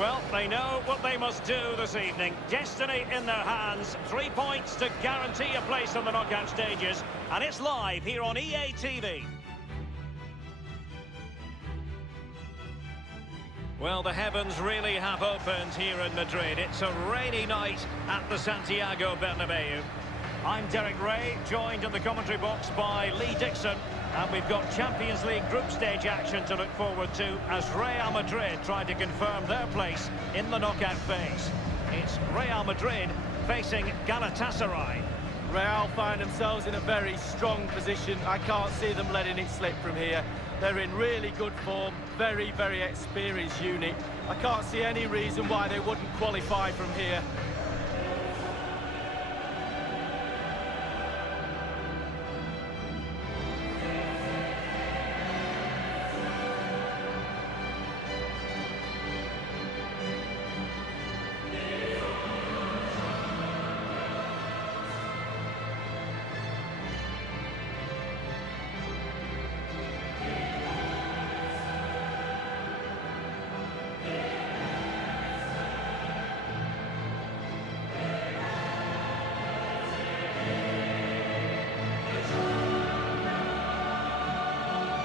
Well, they know what they must do this evening. Destiny in their hands. 3 points to guarantee a place in the knockout stages. And it's live here on EA TV. Well, the heavens really have opened here in Madrid. It's a rainy night at the Santiago Bernabeu. I'm Derek Ray, joined in the commentary box by Lee Dixon. And we've got Champions League group stage action to look forward to as Real Madrid try to confirm their place in the knockout phase. It's Real Madrid facing Galatasaray. Real find themselves in a very strong position. I can't see them letting it slip from here. They're in really good form, very, very experienced unit. I can't see any reason why they wouldn't qualify from here.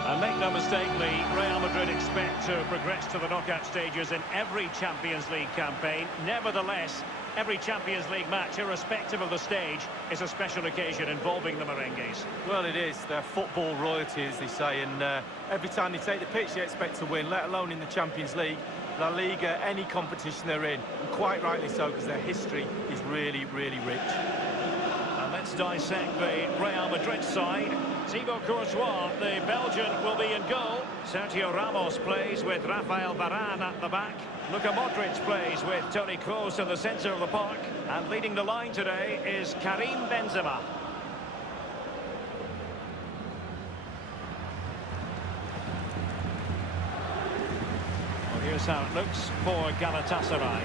And make no mistake, Lee, Real Madrid expect to progress to the knockout stages in every Champions League campaign. Nevertheless, every Champions League match, irrespective of the stage, is a special occasion involving the Merengues. Well, it is. They're football royalty, as they say, and every time they take the pitch, they expect to win, let alone in the Champions League, La Liga, any competition they're in. And quite rightly so, because their history is really, really rich. And let's dissect the Real Madrid side. Thibaut Courtois, the Belgian, will be in goal. Sergio Ramos plays with Rafael Varane at the back. Luka Modric plays with Toni Kroos in the centre of the park. And leading the line today is Karim Benzema. Well, here's how it looks for Galatasaray.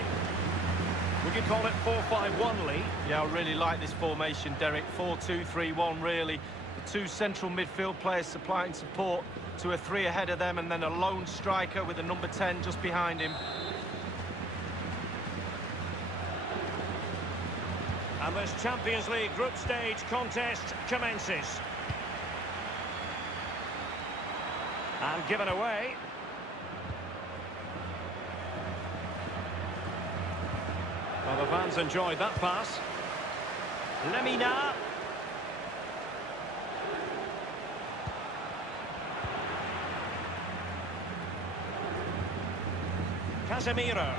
Would you call it 4-5-1, Lee? Yeah, I really like this formation, Derek. 4-2-3-1, really. The two central midfield players supplying support to a three ahead of them, and then a lone striker with a number 10 just behind him. And this Champions League group stage contest commences. And given away. Well, the fans enjoyed that pass. Lemina. Casemiro.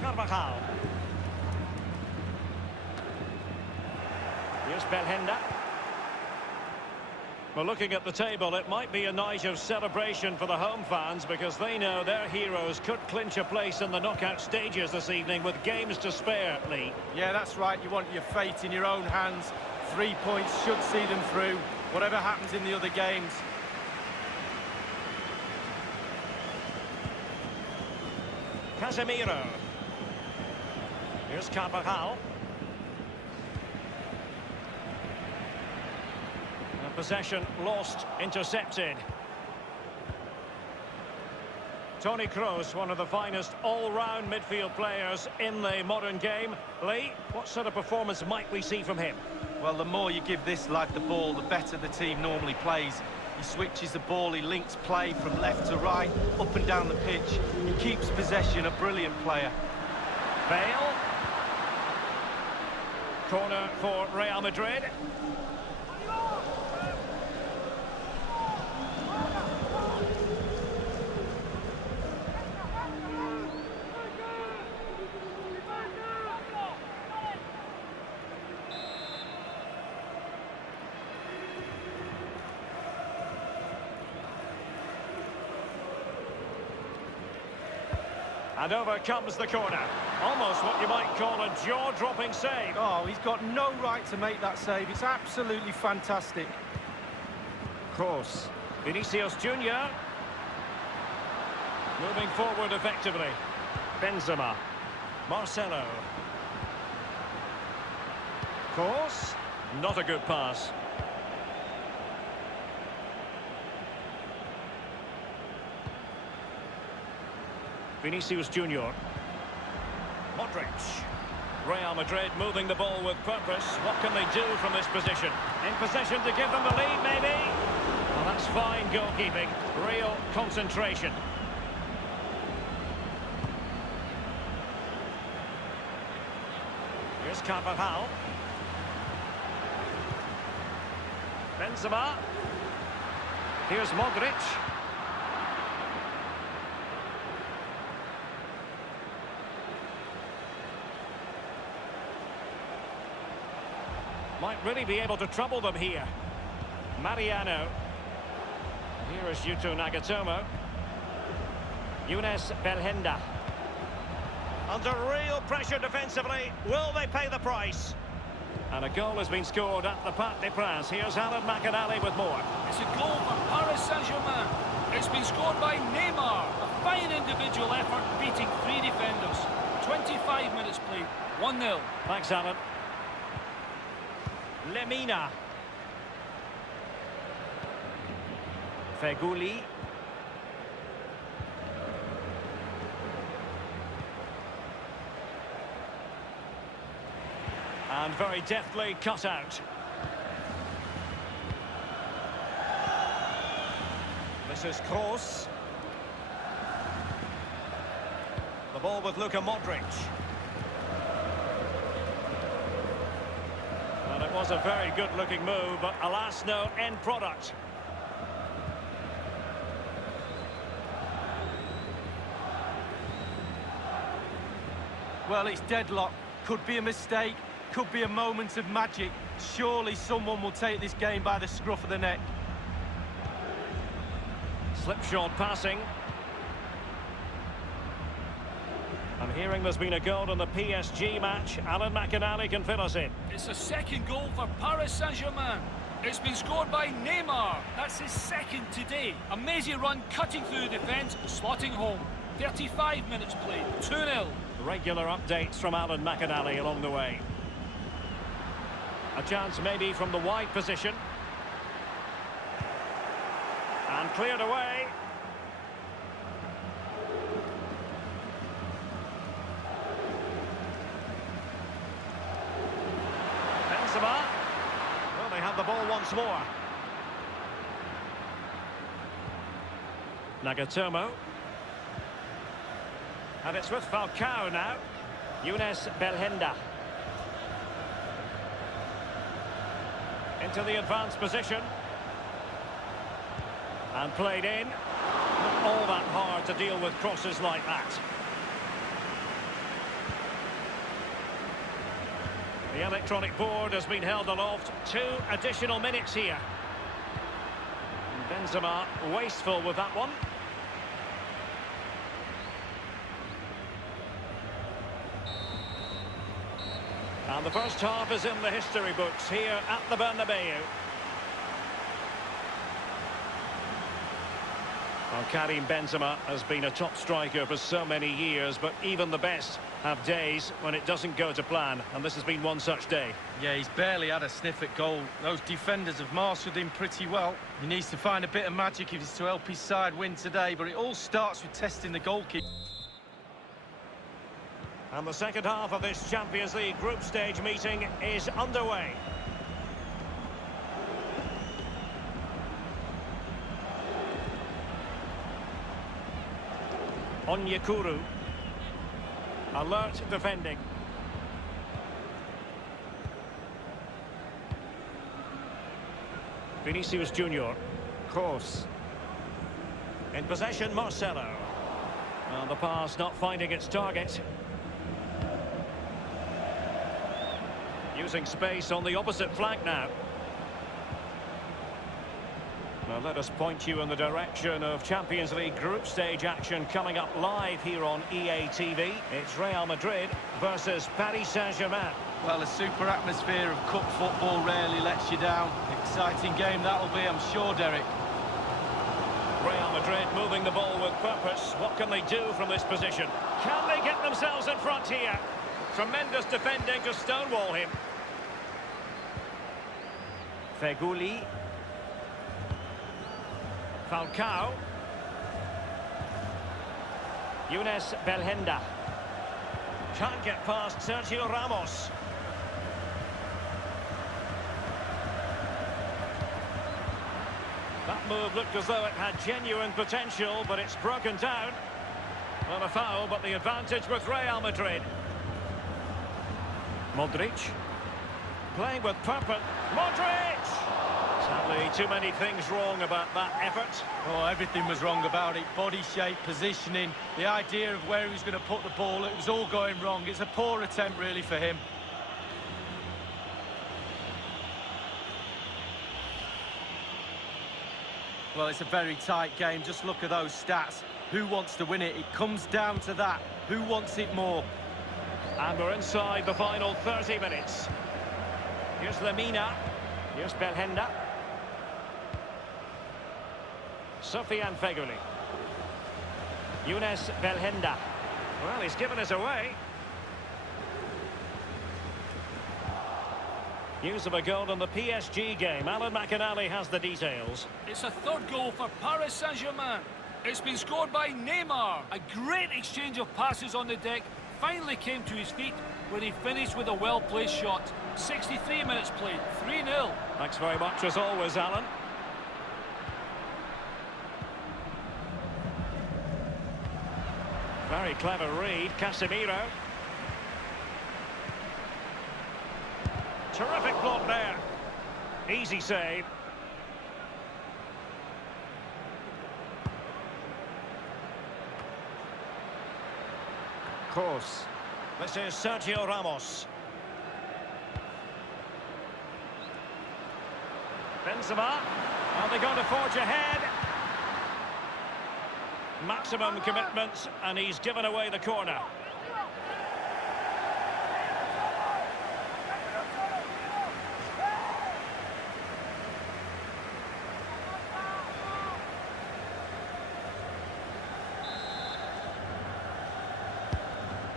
Carvajal. Here's Belhanda. Well, looking at the table, it might be a night of celebration for the home fans because they know their heroes could clinch a place in the knockout stages this evening with games to spare, Lee. Yeah, that's right. You want your fate in your own hands. 3 points should see them through, whatever happens in the other games. Casemiro. Here's Carvajal. Possession lost, intercepted. Toni Kroos, one of the finest all-round midfield players in the modern game. Lee, what sort of performance might we see from him? Well, the more you give this lad the ball, the better the team normally plays. He switches the ball, he links play from left to right, up and down the pitch. He keeps possession, a brilliant player. Bale. Corner for Real Madrid. And over comes the corner. Almost what you might call a jaw-dropping save. Oh, he's got no right to make that save. It's absolutely fantastic. Kroos. Vinicius Junior. Moving forward effectively. Benzema. Marcelo. Kroos. Not a good pass. Vinicius Junior. Modric. Real Madrid moving the ball with purpose. What can they do from this position? In position to give them the lead, maybe? Well, that's fine goalkeeping. Real concentration. Here's Carvajal. Benzema. Here's Modric. Might really be able to trouble them here. Mariano. Here is Yuto Nagatomo. Younes Belhenda. Under real pressure defensively. Will they pay the price? And a goal has been scored at the Parc des Princes. Here's Alan McInally with more. It's a goal for Paris Saint-Germain. It's been scored by Neymar. A fine individual effort beating 3 defenders. 25 minutes played. 1-0. Thanks, Alan. Lemina. Feghouli. And very deftly cut out. This is Kroos. The ball with Luka Modric. And it was a very good-looking move, but alas, no end product. Well, it's deadlock. Could be a mistake. Could be a moment of magic. Surely someone will take this game by the scruff of the neck. Slipshod passing. I'm hearing there's been a goal in the PSG match. Alan McInally can fill us in. It's a second goal for Paris Saint-Germain. It's been scored by Neymar. That's his second today. Amazing run, cutting through the defence, slotting home. 35 minutes played, 2-0. Regular updates from Alan McInally along the way. A chance maybe from the wide position. And cleared away. Benzema. Well, they have the ball once more. Nagatomo. And it's with Falcao now. Younes Belhenda. Into the advanced position. And played in. Not all that hard to deal with crosses like that. The electronic board has been held aloft. 2 additional minutes here. And Benzema wasteful with that one. And the first half is in the history books here at the Bernabeu. Well, Karim Benzema has been a top striker for so many years, but even the best have days when it doesn't go to plan, and this has been one such day. Yeah, he's barely had a sniff at goal. Those defenders have marshalled him pretty well. He needs to find a bit of magic if he's to help his side win today, but it all starts with testing the goalkeeper. And the second half of this Champions League group stage meeting is underway. Onyekuru. Alert defending. Vinicius Junior. Kroos. In possession, Marcelo. Well, the pass not finding its target. Using space on the opposite flank now. Now let us point you in the direction of Champions League group stage action coming up live here on EA TV. It's Real Madrid versus Paris Saint-Germain. Well, a super atmosphere of cup football rarely lets you down. Exciting game that'll be, I'm sure, Derek. Real Madrid moving the ball with purpose. What can they do from this position? Can they get themselves in front here? Tremendous defending to stonewall him. Feghouli. Falcao. Younes Belhenda. Can't get past Sergio Ramos. That move looked as though it had genuine potential, but it's broken down. Well, a foul, but the advantage with Real Madrid. Modric. Playing with purpose. Modric! Sadly, too many things wrong about that effort. Oh, everything was wrong about it. Body shape, positioning, the idea of where he was going to put the ball. It was all going wrong. It's a poor attempt, really, for him. Well, it's a very tight game. Just look at those stats. Who wants to win it? It comes down to that. Who wants it more? And we're inside the final 30 minutes. Here's Lemina. Here's Belhenda. Sofiane Feghouli. Younes Belhenda. Well, he's given us away. News of a goal in the PSG game. Alan McInally has the details. It's a third goal for Paris Saint-Germain. It's been scored by Neymar. A great exchange of passes on the deck. Finally came to his feet when he finished with a well-placed shot. 63 minutes played, 3-0. Thanks very much as always, Alan. Very clever read, Casemiro. Terrific block there. Easy save. Kroos. This is Sergio Ramos. Benzema. Are they going to forge ahead? Maximum commitment, and he's given away the corner.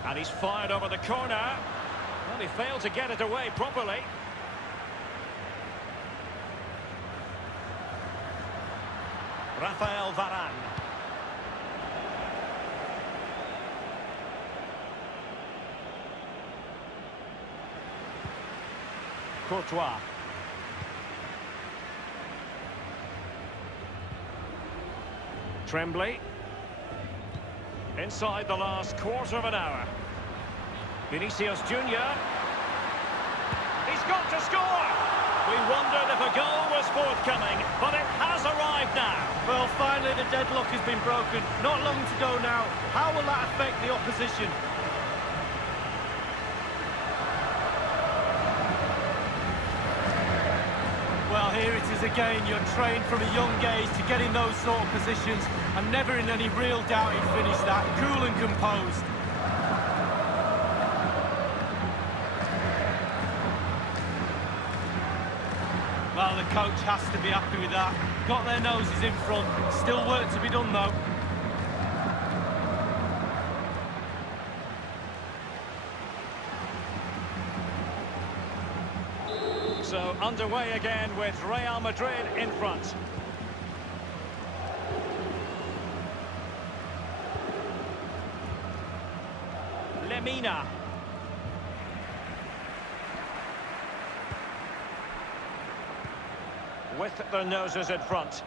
And he's fired over the corner. Well, he failed to get it away properly. Rafael Varane. Courtois. Tremblay. Inside the last quarter of an hour. Vinicius Junior. He's got to score! We wondered if a goal was forthcoming, but it has arrived now. Well, finally the deadlock has been broken. Not long to go now. How will that affect the opposition? Well, here it is again. You're trained from a young age to get in those sort of positions, and never in any real doubt he'd finish that. Cool and composed. Well, the coach has to be happy with that. Got their noses in front. Still work to be done, though. So underway again with Real Madrid in front. Lemina. With their noses in front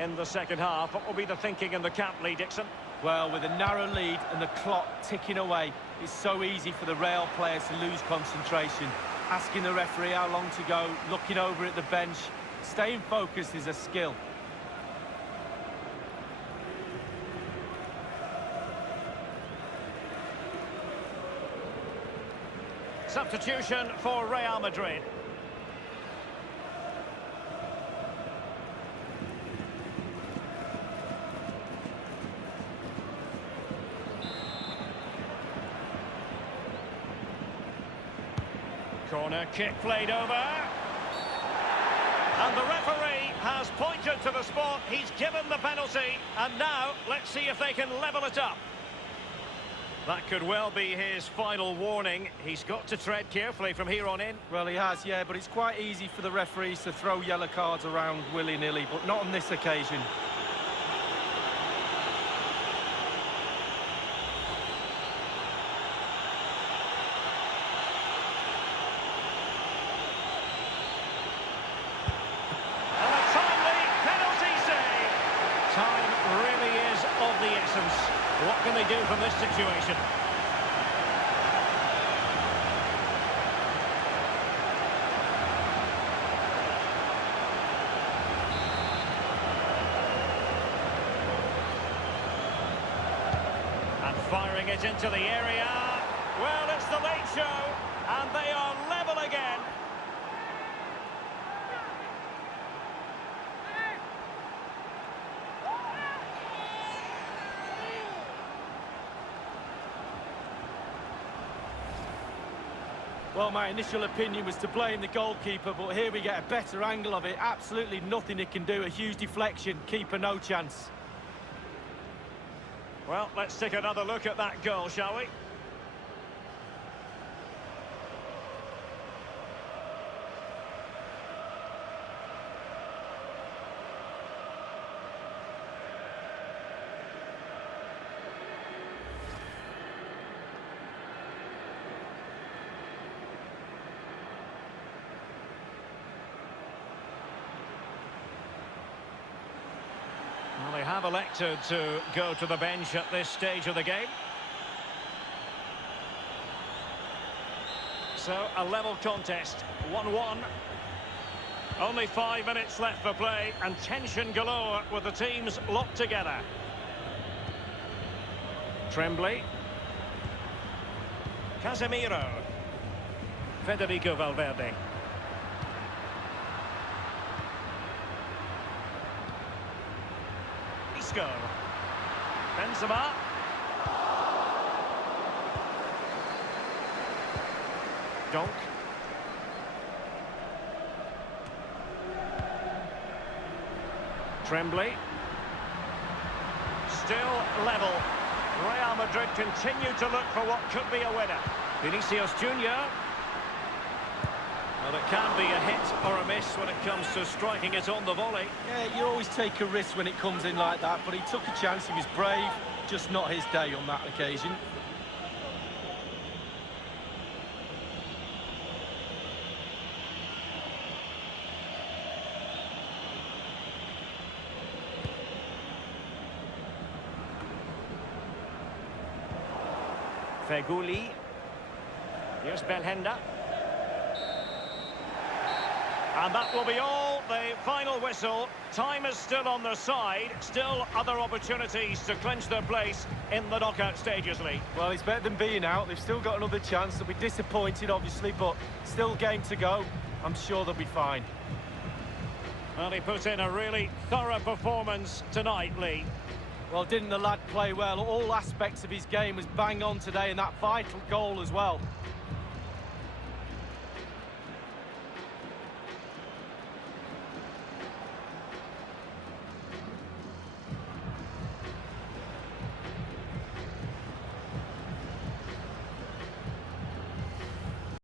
in the second half. What will be the thinking in the camp, Lee Dixon? Well, with a narrow lead and the clock ticking away, it's so easy for the Real players to lose concentration. Asking the referee how long to go, looking over at the bench. Staying focused is a skill. Substitution for Real Madrid. Corner kick played over. And the referee has pointed to the spot. He's given the penalty. And now, let's see if they can level it up. That could well be his final warning. He's got to tread carefully from here on in. Well, he has, yeah, but it's quite easy for the referees to throw yellow cards around willy-nilly, but not on this occasion. this situation. And firing it into the area. Well, it's the late show, and they are level again. Well, my initial opinion was to blame the goalkeeper, but here we get a better angle of it. Absolutely nothing it can do. A huge deflection. Keeper, no chance. Well, let's take another look at that goal, shall we? Well, they have elected to go to the bench at this stage of the game. So, a level contest, 1-1. Only 5 minutes left for play, and tension galore with the teams locked together. Tremblay. Casemiro. Federico Valverde. Isco. Benzema. Donk. Tremblay. Still level. Real Madrid continue to look for what could be a winner. Vinicius Junior. Well, it can be a hit or a miss when it comes to striking it on the volley. Yeah, you always take a risk when it comes in like that, but he took a chance, he was brave, just not his day on that occasion. Feghouli. Here's Belhanda. And that will be all. The final whistle. Time is still on their side. Still other opportunities to clinch their place in the knockout stages, Lee. Well, it's better than being out. They've still got another chance. They'll be disappointed, obviously, but still game to go. I'm sure they'll be fine. Well, he put in a really thorough performance tonight, Lee. Well, didn't the lad play well? All aspects of his game was bang on today, and that vital goal as well.